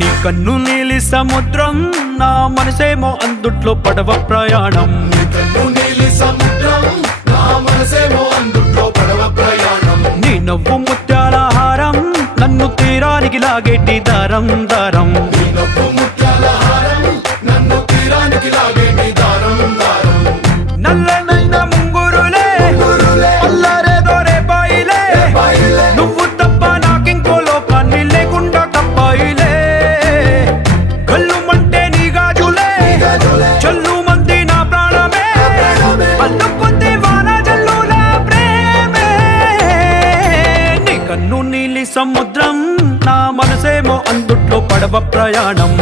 నీ కన్ను నీలి సముద్రం నా మనసేమో అందుట్లో పడవ ప్రయాణం. నీ కన్ను నీలి సముద్రం నా మనసేమో అందుట్లో పడవ ప్రయాణం. నీ నవ్వు ముత్యాల హారం నన్ను తీరానికి లాగేటి దారం దారం. నీ నవ్వు ముత్యాల హారం నన్ను తీరానికి లాగేటి దారం దారం. నల్లనైన ముంగురులే అల్లారేదో రేపాయిలే, నువ్వు తప్ప నాకింకో లోకాన్ని లేకుండా కప్పాయిలే. కళ్ళు మంటే నీ గాజులే చల్లు మంది నా ప్రాణమే, అల్లు కొద్ది వాన జల్లుల ప్రేమే. నీ కన్ను నీలి సముద్రం నా మనసేమో అందుట్లో పడవ ప్రయాణం.